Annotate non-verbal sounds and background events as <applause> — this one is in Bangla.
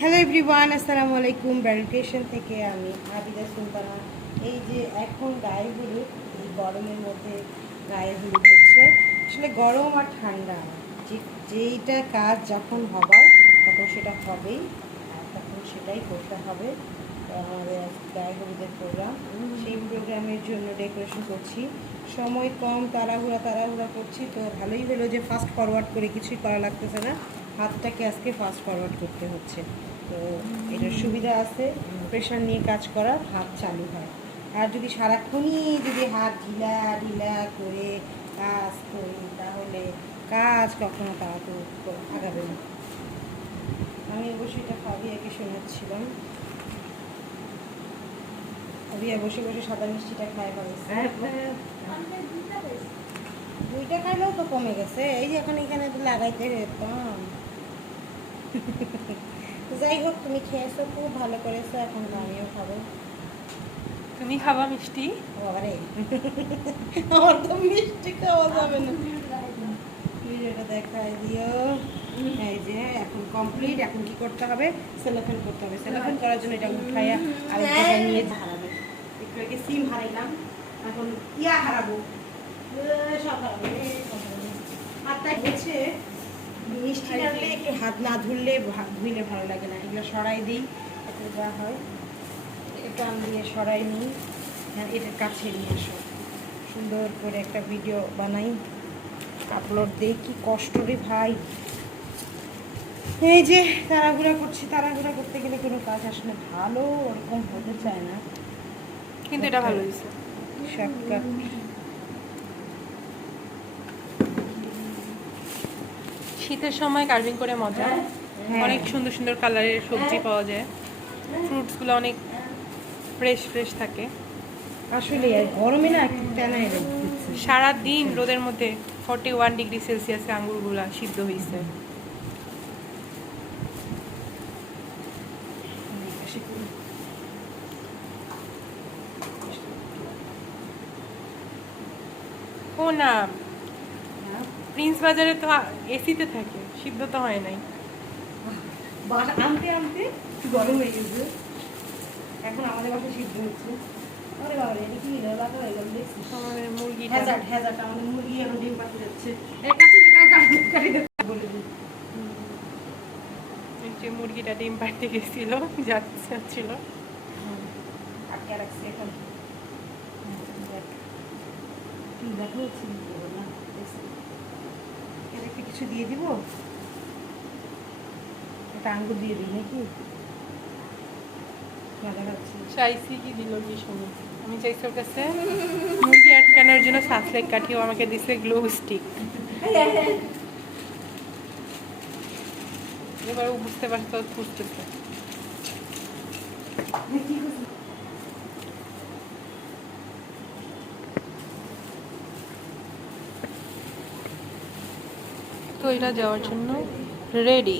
হ্যালো এভরিওয়ান আসসালামু আলাইকুম। ব্যারিকেশন থেকে আমি আবিদা সুলতানা। এই যে এখন গায়ে হলুদ এই গরমের মধ্যে গায়ে হলুদ হচ্ছে আসলে গরম আর ঠান্ডা। যে যেইটা কাজ যখন হবার তখন সেটা হবেই আর তখন সেটাই করতে হবে। আমাদের গায়ে হলুদের প্রোগ্রাম সেই প্রোগ্রামের জন্য ডেকোরেশন করছি। সময় কম তাড়াহুড়া তাড়াহুড়া করছি তো ভালোই হলো যে ফাস্ট ফরওয়ার্ড করে কিছুই করা লাগতেছে না। হাতটাকে আজকে ফাস্ট ফরওয়ার্ড করতে হচ্ছে। তো এটার সুবিধা আছে প্রেশার নিয়ে কাজ করা হাত চালু হয়। আর যদি সারাক্ষণই যদি হাত ঢিলা ঢিলা করে কাজ করি তাহলে কাজ কখনো তাড়াতাড়ি আগাবে না। আমি অবশ্যই এটা ফাবিয়াকে শোনাচ্ছিলাম। ফাবিয়া বসে বসে সাদা মিষ্টিটা খায় ফেলেছে দুইটা খাইলেও তো কমে গেছে। এই যে এখন এখানে তো লাগাইতে যেতাম <laughs> যাই হোক তুমি খেয়েছো খুব ভালো করেছ এখন আমিও খাব। তুমি খাবা মিষ্টি? বাবারে। <laughs> আমার তো মিষ্টি খাওয়া যাবে না। ভিডিওটা দেখাই দিও। এই যে এখন কমপ্লিট এখন কি করতে হবে? সেলোফেন করতে হবে। সেলোফেন করার জন্য এটা উঠাইয়া আর নিয়ে হারাবে একটু আগে সিম হারাইলাম এখন ইয়া হারাবো। সব হারাবো। এ, সব হারাবো। মিষ্টি রাখলে একটু হাত না ধুললে ধুইলে ভালো লাগে না। এগুলো সরাই দিই। এতে যা হয় এটা আমি দিয়ে সরাই নিই। হ্যাঁ এটার কাছে নিয়ে আসো সুন্দর করে একটা ভিডিও বানাই। আপলোড দিই। কি কষ্ট রে ভাই। এই যে তাড়াহুড়া করছি তাড়াহুড়া করতে গেলে কোনো কাজ আসলে ভালো ওরকম হতে চায় না। কিন্তু এটা ভালো হয়েছে। শর্টকাট শীতের সময় কার্ভিং করে মজা। হ্যাঁ। অনেক সুন্দর সুন্দর কালারের সবজি পাওয়া যায়। ফ্রুটসগুলো অনেক ফ্রেশ ফ্রেশ থাকে। আসলে গরমে না সারা দিন রোদের মধ্যে ফর্টি ওয়ান ডিগ্রি সেলসিয়াসে আঙ্গুরগুলা সিদ্ধ হয়েছে ও না প্রিন্স বাজারে তো এসিতে থাকে সিদ্ধ তো হয় নাই। আনতে আনতে গরম হয়ে গেছে। এখন আমাদের বাসায় সিদ্ধ হচ্ছে। আরে বাবা রে, এটা কি লাগা হয়ে গেল দেখছিস? আমাদের মুরগিটা। হ্যাজার্ড হ্যাজার্ড আমাদের মুরগি এখন ডিম পাতি যাচ্ছে। এই কাছে দেখা কাটি কাটি বলে দিই। এই যে মুরগিটা ডিম পাড়তে গেছিল যাচ্ছে যাচ্ছিল। আটকে রাখছি এখন। কি দেখা এটাকে কিছু দিয়ে দিব? এটা আঙ্গুর দিয়ে দিই নাকি? চাইছি কি দিল কি শুনি। আমি চাইছি ওর কাছে মুরগি আটকানোর জন্য সাসলেক কাঠিও আমাকে দিছে গ্লো স্টিক। এবার ও বুঝতে পারছে ও খুঁজতেছে। তো এটা যাওয়ার জন্য রেডি